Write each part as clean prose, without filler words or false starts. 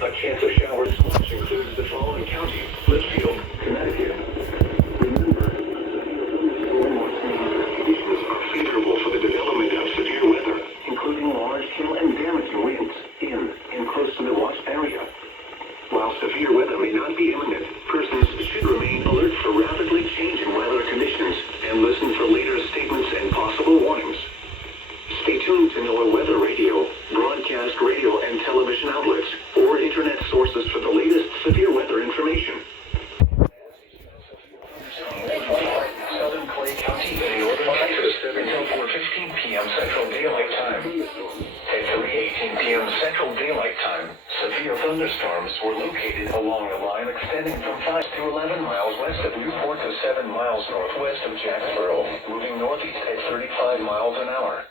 A chance of showers watch includes the following counties: Litchfield, Connecticut. Remember, storm watch conditions are favorable for the development of severe weather, including large hail and damaging winds in and close to the watch area. While severe weather may not be imminent, persons should remain alert for rapidly changing weather conditions and listen for later statements and possible warnings. Stay tuned to NOAA Weather Radio, broadcast radio and television outlets, or internet sources for the latest severe weather information. Southern Clay County in northern Texas until 4:15 p.m. Central Daylight Time. At 3:18 p.m. Central Daylight Time, severe thunderstorms were located along a line extending from 5 to 11 miles west of Newport to 7 miles northwest of Jacksboro, moving northeast at 35 miles an hour.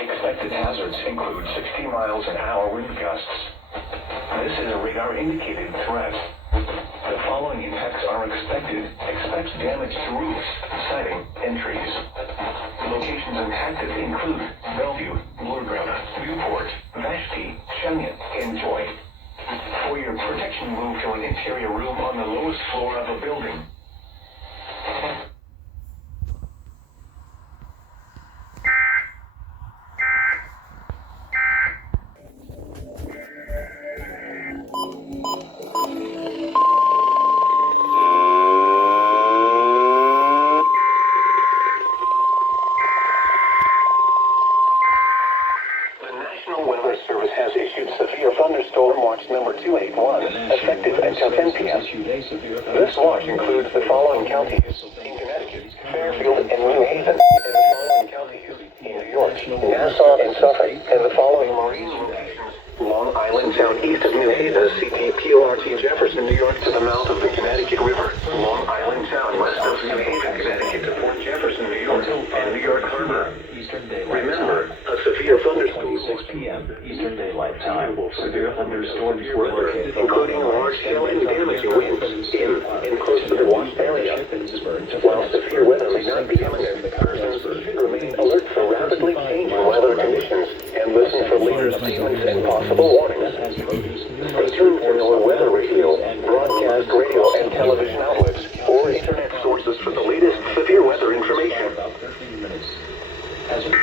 Expected hazards include 60 miles an hour wind gusts. This is a radar-indicated threat. The following impacts are expected. Expect damage to roofs, siding, and trees. Locations impacted include Bellevue, Bluegrass, Newport, Vashti, Cheyenne, and Joy. For your protection, move to an interior room on the lowest floor of a building. Has issued severe thunderstorm watch number 281, effective until 10 p.m. This watch includes the following counties in Connecticut, Fairfield and New Haven, and the following counties in New York, Nassau and Suffolk, and the following marine locations: Long Island Sound east of New Haven, CPPORT Jefferson, New York to the mouth of the Connecticut River. Long Island Sound west of New Haven, Connecticut to Port Jefferson, New York, and New York Harbor. Remember, a severe thunderstorm 6 p.m. Eastern Daylight Time. Severe thunderstorms were located, including large hail and damaging winds in and close to the watch area. While severe weather may not be imminent, persons should remain alert for rapidly changing weather conditions and listen for later statements and possible warnings. Stay tuned to NOAA Weather Radio, broadcast radio and television outlets, or internet sources for the latest severe weather information. About 13 minutes. Hazard,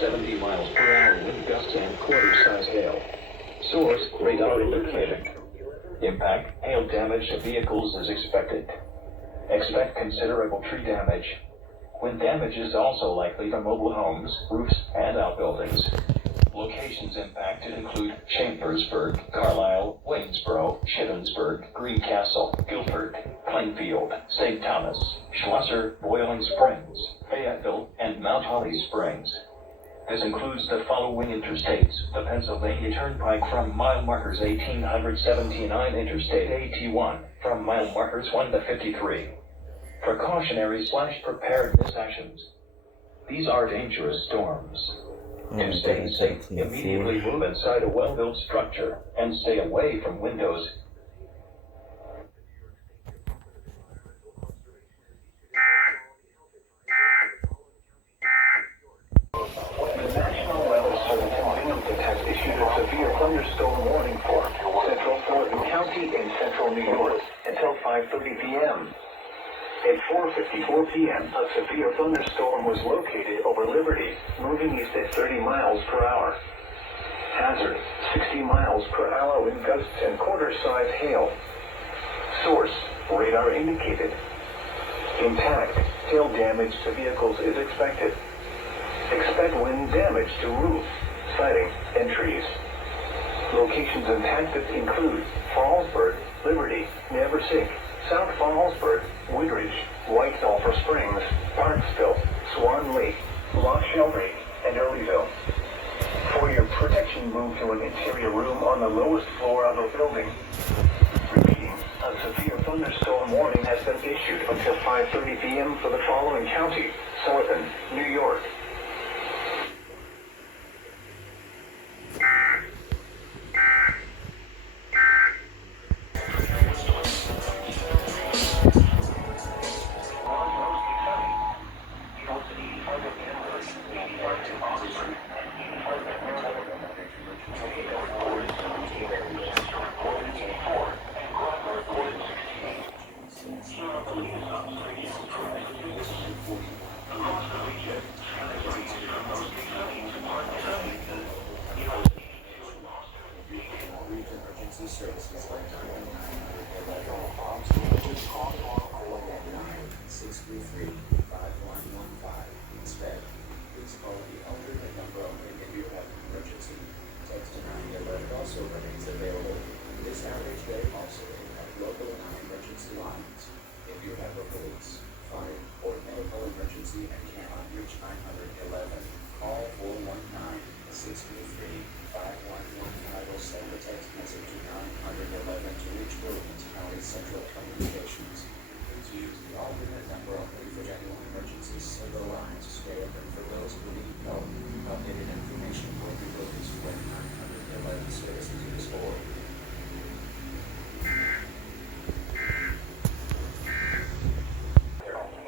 70 miles per hour wind gusts and quarter-size hail. Source, radar indicated. Impact, hail damage to vehicles is expected. Expect considerable tree damage. Wind damage is also likely to mobile homes, roofs, and outbuildings. Locations impacted include Chambersburg, Carlisle, Waynesboro, Shippensburg, Greencastle, Guilford, Plainfield, St. Thomas, Schlosser, Boiling Springs, Fayetteville, and Mount Holly Springs. This includes the following interstates: the Pennsylvania Turnpike from mile markers 1879, Interstate 81 from mile markers 1 to 53. Precautionary/preparedness actions. These are dangerous storms. To stay safe, immediately move inside a well-built structure and stay away from windows. The National Weather Service has issued a severe thunderstorm warning for Central Fulton County and Central New York until 5:30 p.m. At 4:54 p.m., a severe thunderstorm was located over Liberty, moving east at 30 miles per hour. Hazard, 60 miles per hour wind gusts and quarter-size hail. Source, radar indicated. Impact, hail damage to vehicles is expected. Expect wind damage to roofs, siding, and trees. Locations impacted include Fallsburg, Liberty, Neversink, South Fallsburg, Woodridge, White Sulphur Springs, Parksville, Swan Lake, Loch Shelby, and Earlyville. For your protection, move to an interior room on the lowest floor of a building. Repeating, a severe thunderstorm warning has been issued until 5:30 p.m. for the following counties: Sullivan, New York. received emergency services like 911, call 419-633-5115. Instead, please call the alternate number only if you have an emergency. Text to 911 also remains available. This outage may also impact local and non-emergency lines. If you have a police, fire, or medical emergency and cannot reach 911, call 419-633-5115 or send a text message to 911 to reach Williams County Central Communications. Please use the alternate number only for general emergencies so the lines stay open for those who need help. Updated information will be released when 911 services is restored.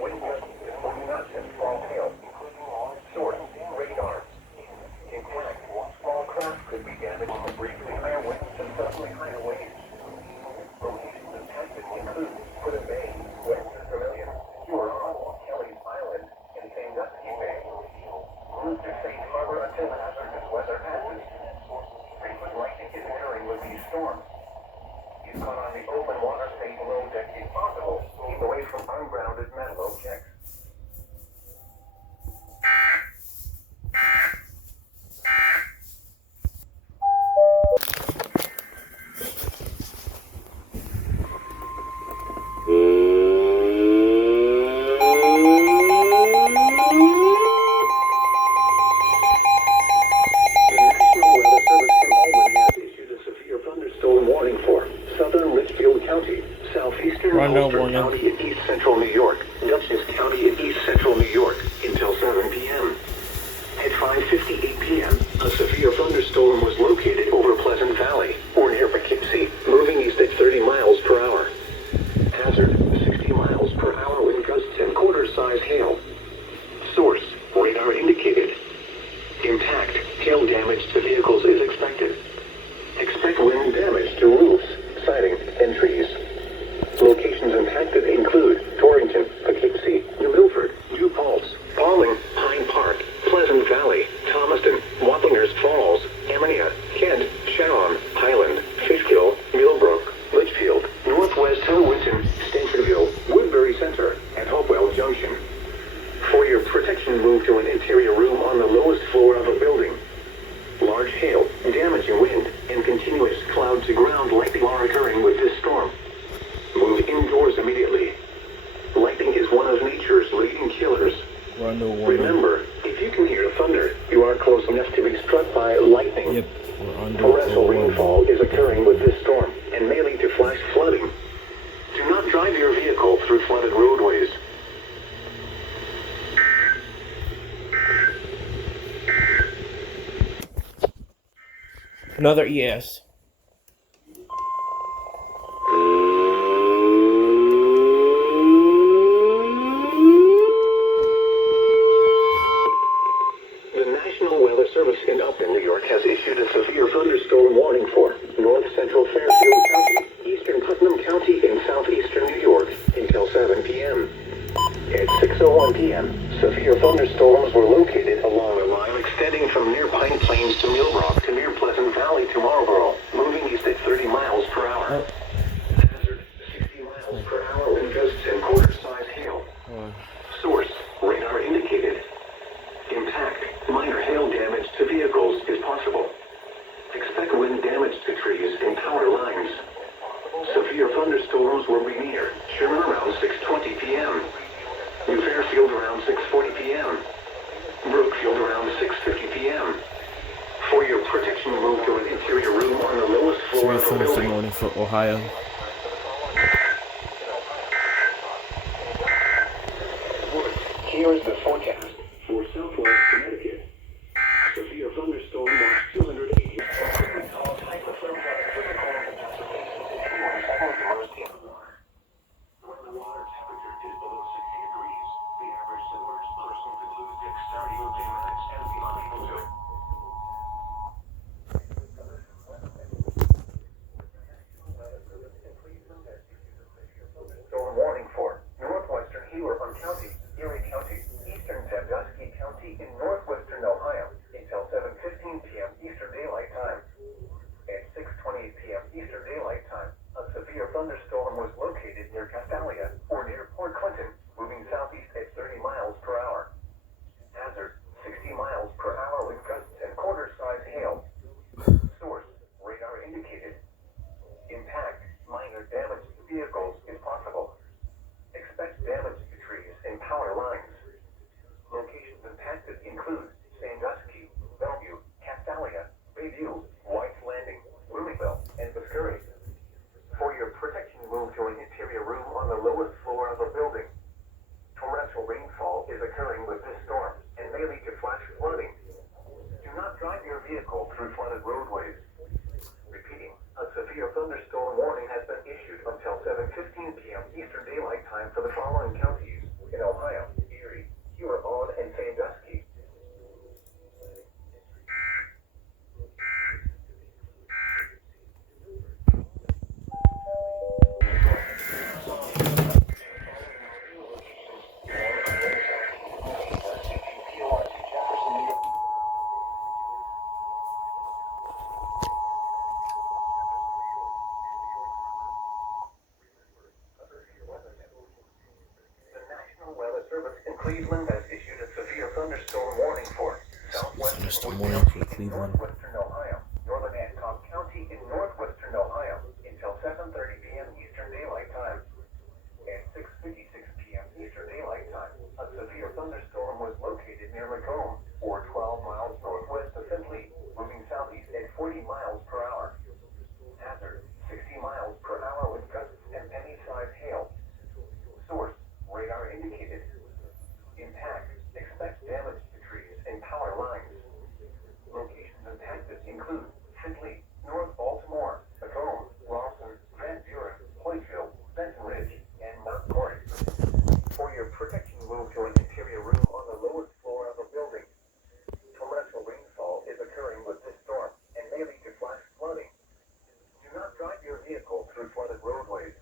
Wind gusts to 40 knots and strong hail, source radar. In fact, small craft could be damaged from briefly higher winds and suddenly higher waves. Locations impacted include Puerto Bay, West Australia, Huron, Kelly's Island, and Sandusky Bay. Move to safe harbor until hazardous weather passes. Frequent lightning is occurring with these storms. Keep caught on the open water, stay below deck if possible. Keep away from ungrounded metal objects. Warning for southern Richfield County, southeastern Ulster County in east central New York, Dutchess County in east central New York until 7 p.m. At 5:58 p.m., a severe thunderstorm was located over Pleasant Valley or near Poughkeepsie, moving east at 30 miles per hour. Hazard: 60 miles per hour wind gusts and quarter-size hail. Source: radar indicated. Impact: hail damage to vehicles is expected. Expect wind damage to roofs, siding, and trees. Locations impacted include Torrington, Poughkeepsie, New Milford, New Paltz, Pauling, Pine Park, Pleasant Valley, Thomaston, Wappingers Falls, Ammonia, Kent, Sharon, Highland, Fishkill, Millbrook, Litchfield, Northwest Hillwinton, Stanfordville, Woodbury Center, and Hopewell Junction. For your protection, move to an interior room on the lowest floor of a building. Large hail, damaging wind, and continuous cloud-to-ground lightning are occurring with this storm. Move indoors immediately. Lightning is one of nature's leading killers. Remember, if you can hear thunder, you are close enough to be struck by lightning. Yep, Torrential rainfall is occurring with this storm and may lead to flash flooding. Do not drive your vehicle through flooded roadways. Another yes. The National Weather Service in Upton, New York has issued a severe thunderstorm warning for north central Fairfield County, eastern Putnam County, and southeastern New York until 7 p.m. At 6:01 p.m., severe thunderstorms were located along a line extending from near Pine Plains to Millbrook to near Pleasant Valley to Marlboro, moving east at 30 miles per hour. Hazard: 60 miles per hour wind gusts and quarter-size hail. Source: radar indicated. Impact: minor hail damage to vehicles is possible. Expect wind damage to trees and power lines. Severe thunderstorms will be near Sherman around 6:20 p.m. New Fairfield around 6:40 p.m. Brookfield around 6:50 p.m. For your protection, move to an interior room on the lowest floor of the Thursday building. morning for Ohio. Here is the forecast for Southwest Connecticut. Severe thunderstorm watch 280. When the water temperature is below 60 degrees, the average submerged person could lose dexterity within minutes and be unable to. Storm warning for northwestern Huron County, Erie County, eastern Sandusky is occurring with this storm and may lead to flash flooding. Do not drive your vehicle through flooded roadways. Repeating, a severe thunderstorm warning has been issued until 7:15 p.m. Eastern Daylight Time for the following counties in Ohio: Erie, Huron, and Sandusky. Cleveland has issued a severe thunderstorm warning for southwestern Cleveland. northwestern Ohio, northern Hancock County in northwestern Ohio until 7:30 p.m. Eastern Daylight Time. At 6:56 p.m. Eastern Daylight Time, a severe thunderstorm was located near Macomb, or 12 miles northwest of Findlay, moving southeast at 40 miles per hour. Hazard: 60 miles per hour with gusts and penny-sized hail. Source: radar indicated. Impact: expect damage to trees and power lines. Locations impacted include Findlay, North Baltimore, Macomb, Rawson, Van Buren, Hoytville, Benton Ridge, and Mount Morris. For your protection, move to an interior room on the lowest floor of a building. Torrential rainfall is occurring with this storm and may lead to flash flooding. Do not drive your vehicle through flooded roadways.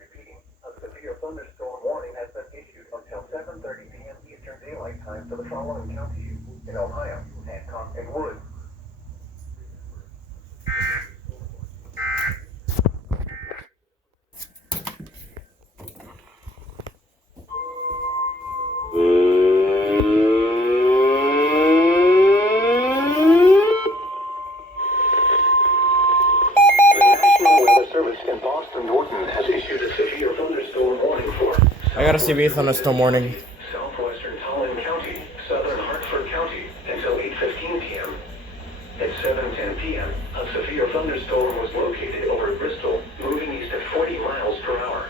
Repeating, a severe thunderstorm warning has been issued until 7:30 p.m. Eastern Daylight Time for the following counties in Ohio: Hancock and Wood. In Boston, Norton has issued a severe thunderstorm warning for I got a severe thunderstorm warning. southwestern Tolland County, southern Hartford County until 8:15 p.m. At 7:10 p.m., a severe thunderstorm was located over Bristol, moving east at 40 miles per hour.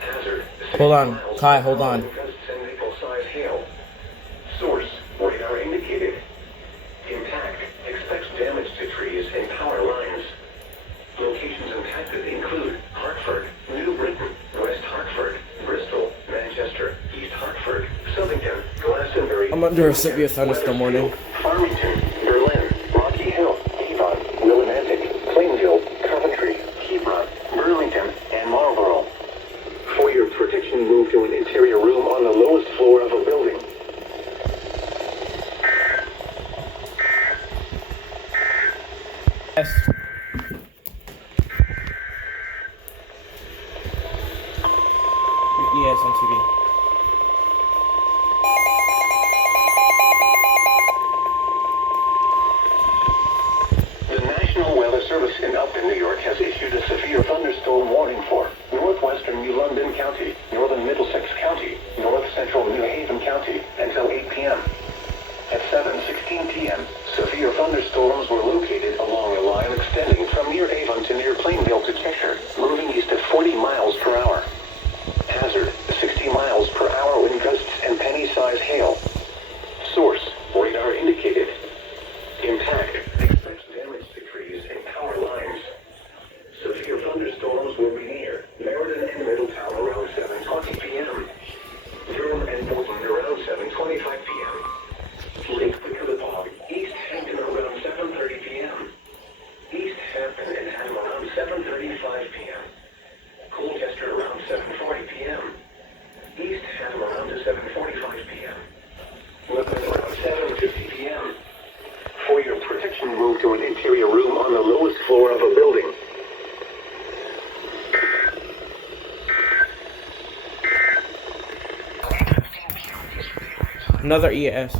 Hazard: Hold on, Kai, hold on. Gusts and maple-sized hail. Source: radar indicated. Impact: expects damage to trees and power lines. Locations impacted include Hartford, New Britain, West Hartford, Bristol, Manchester, East Hartford, Southington, Glastonbury. I'm under a severe thunderstorm warning. Farmington, Berlin, Rocky Hill, Avon, Willimantic, Plainville, Coventry, Hebron, Burlington, and Marlborough. For your protection, move to an interior room on the lowest floor of a building. Yes. Yes, on TV. The National Weather Service in Upton, New York has issued a severe thunderstorm warning for northwestern New London County, northern Middlesex County, north central New Haven County until 8 p.m. At 7:16 p.m., severe thunderstorms were located along a line extending from near Avon to near Plainville to Cheshire, moving east at 40 miles per hour. Hazard: 60 miles per hour wind gusts and penny-sized hail. Source: radar indicated. Impact: expects damage to trees and power lines. Severe thunderstorms will be near Meriden and Middletown around 7:20 p.m. Durham and Bolton around 7:25 p.m. Lake Wicklow, East Hampton around 7:30 p.m. East Hampton and Ham around 7:35 p.m. Colchester around 7:40 p.m. East Ham around 7:45 p.m. Lebanon around 7:50 p.m. For your protection, move to an interior room on the lowest floor of a building. Another ES.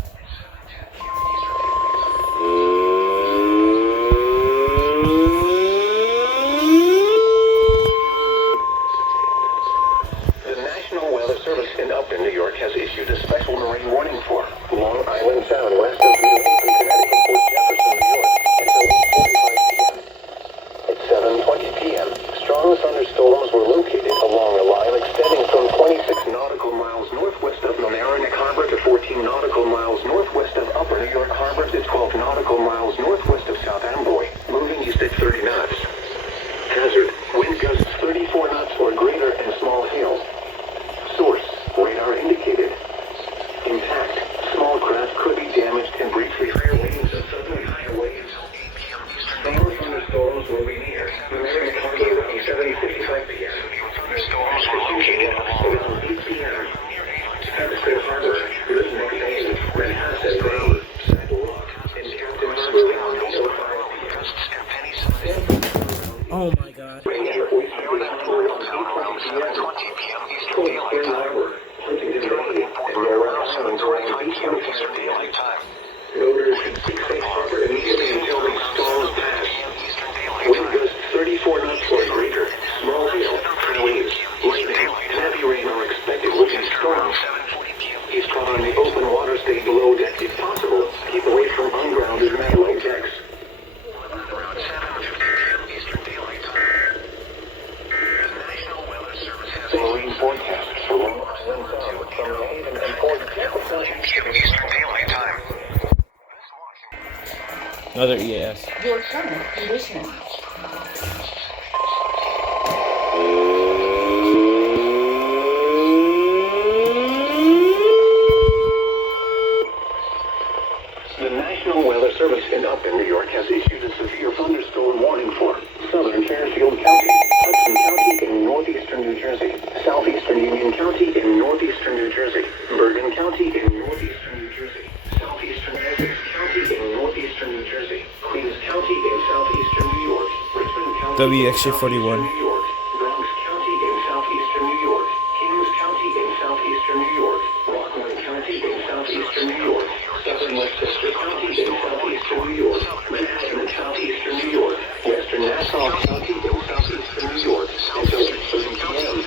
The National Weather Service in Upton, New York has issued a special marine warning for Long Island Sound west of New Haven, Connecticut, Port Jefferson, New York until 8:45 p.m. At 7:20 p.m., strong thunderstorms were located along a line extending from 26 nautical miles northwest of Mamaroneck Harbor to 14 nautical miles northwest of Upper New York Harbor to 12 nautical miles northwest of South Amboy, moving east at 30 knots. Hazard, wind gusts 34 knots or greater and small hail. Source, radar indicated. Impact, small craft could be damaged and briefly higher winds and suddenly higher waves. Small thunderstorms will be near Mamaroneck Harbor around 7:55 p.m. Thunderstorms were located around 8 p.m. Hempstead Harbor, Little Bay, Manhasset Bay, Saddle Rock, and Captain Harbor around 8:05 p.m. Oh my god. Rain and oyster around 7:20 p.m. Eastern Daylight Time. Huntington Bay and around 7:25 p.m. Eastern Daylight Time. Noted should seek safe harbor immediately until these storms pass. Wind gusts 34 knots or greater. Small hail, waves, lightning, and heavy rain are expected with these storms. If caught on the open water, stay below deck if possible. Keep away from ungrounded man-made decks. Around 7:50 p.m. Eastern Daylight Time. The National Weather Service has a marine forecast for Long Island Sound from New Haven and Port p.m. Eastern Daylight Time. Another EAS. Your current conditions. The National Weather Service in Upton, New York has issued a severe thunderstorm warning for southern Fairfield County, Hudson County in northeastern New Jersey, southeastern Union County in northeastern New Jersey, Bergen County in northeastern New Jersey, southeastern Essex County in northeastern New Jersey, Queens County in southeastern New York, Richmond County WXJ41. in New York, Bronx County in southeastern New York, Kings County in southeastern New York, Rockland County in southeastern New York, Southern Westchester County in southeastern New York, Manhattan in southeastern New York, Western Nassau County in southeastern New York, until 8:30 p.m.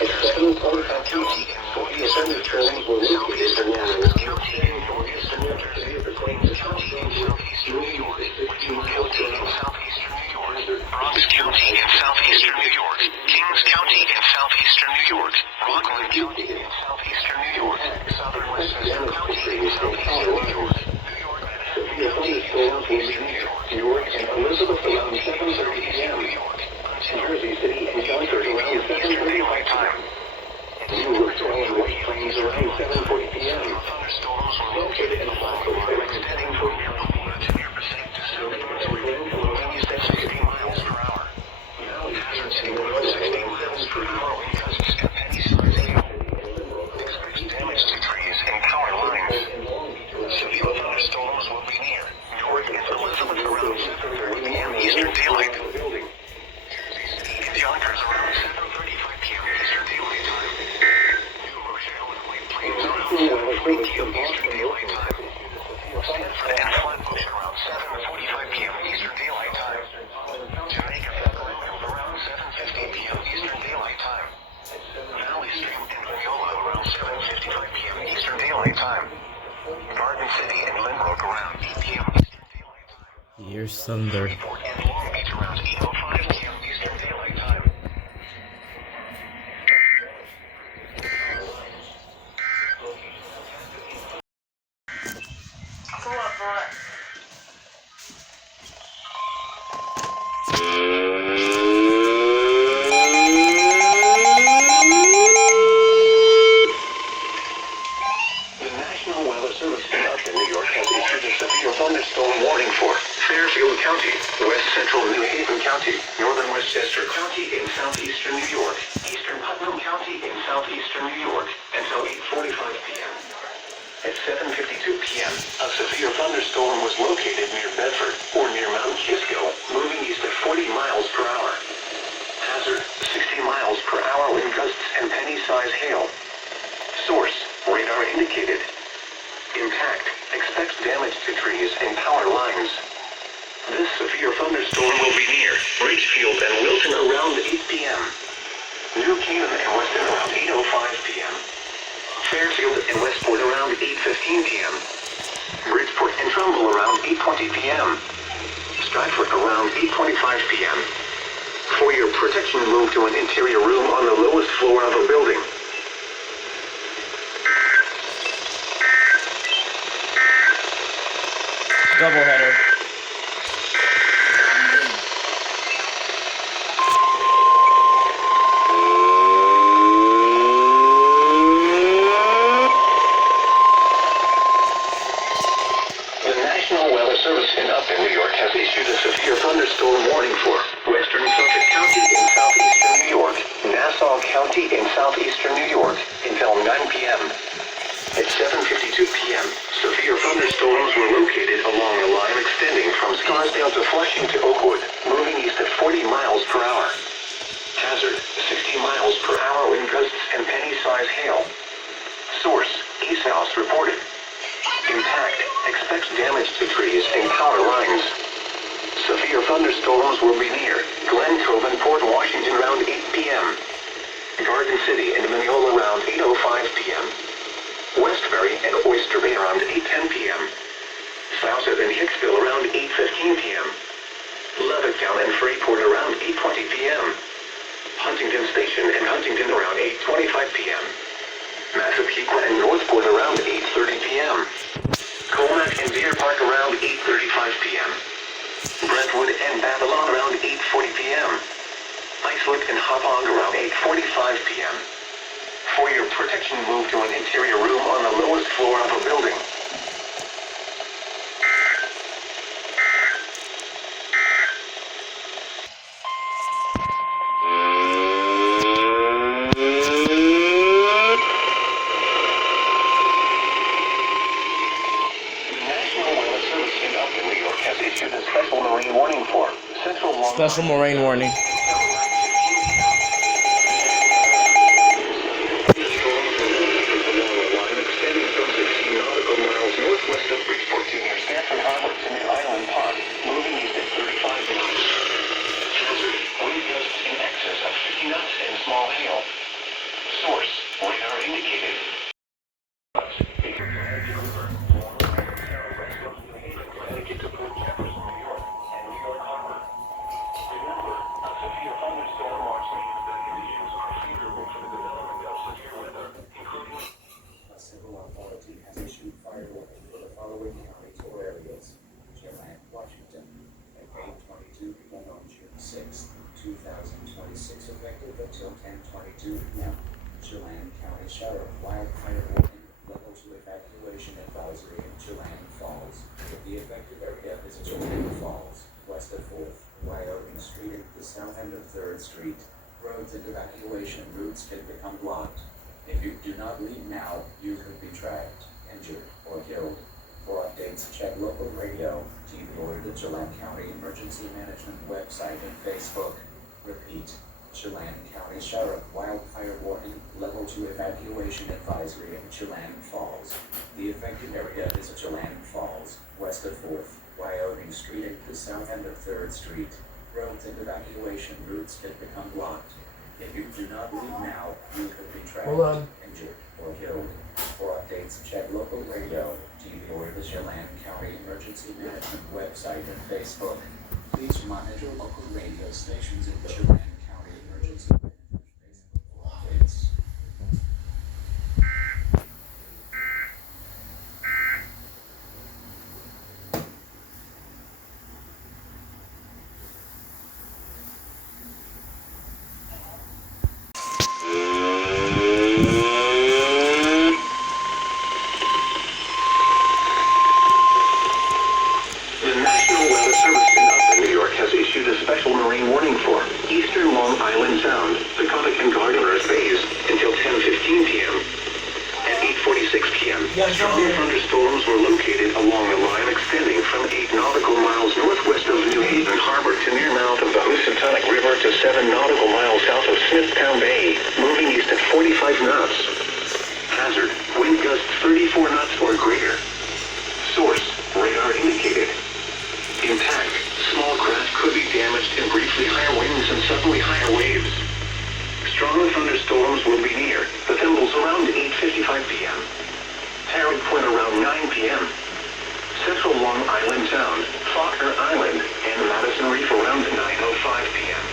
At 7:45 p.m., 40 thunderstorms were located along the county in northeastern New Jersey, the Queens County in southeastern New York, 16 miles per hour. Southeastern New York, Bronx County in southeastern New York, Kings County in southeastern New York, Rockland County in southeastern New York, Southern Westchester County in southeastern New York, severe thunderstorms will be near Newark and Elizabeth around 7:30 p.m. Jersey City and Gunther around 7:35 time. Newark, and White Plains around 7:40 p.m. Thunderstorms will located in Buffalo extending from near percent to 60 miles per hour. Now hazard city winds 60 miles per hour wind gusts and penny-sized hail. Expect damage to trees and power lines. Severe thunderstorms will be near Newark and Elizabeth around 7:30 p.m. Eastern Daylight. Jersey City and Yonkers around 7:35 p.m. Eastern Daylight Time. New Rochelle and White Plains around 7:40 p.m. Eastern Daylight Time. Stanford and Flatbush around 7:45 p.m. Eastern Daylight Time. Jamaica around 7:50 p.m. Eastern Daylight Time. Valley Stream and Mineola around 7:55 p.m. Eastern Daylight Time. Garden City and Lynbrook around 8 p.m. Eastern Daylight Time. Here's thunder. Newport and Long Beach around 8:05 p.m. Eastern Daylight Time. The National Weather Service in Upton, New York has issued a severe thunderstorm warning for Fairfield County, West Central New Haven County, Northern Westchester County in southeastern New York, Eastern Putnam County in southeastern New York, until 8:45 p.m. At 7:52 p.m., a severe thunderstorm was located near Bedford, or near Mount Kisco, moving east at 40 miles per hour. Hazard, 60 miles per hour wind gusts and penny-sized hail. Source, radar indicated. Impact, expect damage to trees and power lines. This severe thunderstorm will be near Ridgefield and Wilton around 8 p.m. New Canaan and Weston around 8:05 p.m. Fairfield and Westport around 8:15 p.m. Bridgeport and Trumbull around 8:20 p.m. Stratford around 8:25 p.m. For your protection, move to an interior room on the lowest floor of a building. Doubleheader. The National Weather Service in Upton, New York has issued a severe thunderstorm warning for western Suffolk County in southeastern New York, Nassau County in southeastern New York until 9 p.m. At 7:52 p.m., severe thunderstorms were located along a line extending from Scarsdale to Flushing to Oakwood, moving east at 40 miles per hour. Hazard, 60 miles per hour wind gusts and penny-size hail. Source, East House reported. Impact, expects damage to trees and power lines. Severe thunderstorms will be near Glen Cove and Port Washington around 8 p.m. Garden City and Mineola around 8:05 p.m. Westbury and Oyster Bay around 8:10 p.m. Southend and Hicksville around 8:15 p.m. Levittown and Freeport around 8:20 p.m. Huntington Station and Huntington around 8:25 p.m. Massapequa and Northport around 8:30 p.m. Colmac and Deer Park around 8:35 p.m. Brentwood and Babylon around 8:40 p.m. Islip and Hopong around 8:45 p.m. For your protection, move to an interior room on the lowest floor of a building. Special moraine warning. Effective until 10:22 p.m. Chelan County Sheriff wildfire warning, level 2 evacuation advisory in Chelan Falls. The affected area is Chelan Falls, west of 4th, Wyoming Street and the south end of 3rd Street. Roads and evacuation routes can become blocked. If you do not leave now, you could be trapped, injured, or killed. For updates, check local radio, TV, or the Chelan County Emergency Management website and Facebook. Repeat. Chelan County Sheriff wildfire warning, level 2 evacuation advisory in Chelan Falls. The affected area is Chelan Falls, west of 4th, Wyoming Street and the south end of 3rd Street. Roads and evacuation routes can become blocked. If you do not leave now, you could be trapped, injured, or killed. For updates, check local radio, TV, or the Chelan County Emergency Management website and Facebook. Please monitor local radio stations in the Chelan County Emergency Management Facebook for updates. Strong thunderstorms were located along a line extending from 8 nautical miles northwest of New Haven Harbor to near mouth of the Housatonic River to 7 nautical miles south of Smithtown Bay, moving east at 45 knots. Hazard, wind gusts 34 knots or greater. Source, radar indicated. Impact, small craft could be damaged in briefly higher winds and suddenly higher waves. Strong thunderstorms will be near the Thimbles around 8:55 p.m. Tarrant Point around 9 p.m. Central Long Island Sound, Faulkner Island, and Madison Reef around 9:05 p.m.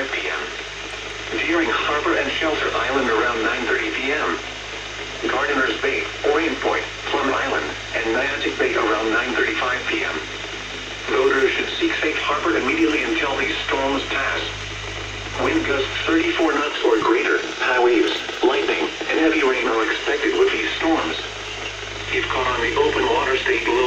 5 p.m. Deering Harbor and Shelter Island around 9:30 p.m. Gardiner's Bay, Orient Point, Plum Island, and Niantic Bay around 9:35 p.m. Voters should seek safe harbor immediately until these storms pass. Wind gusts 34 knots or greater, high waves, lightning, and heavy rain are expected with these storms. If caught on the open water, stay below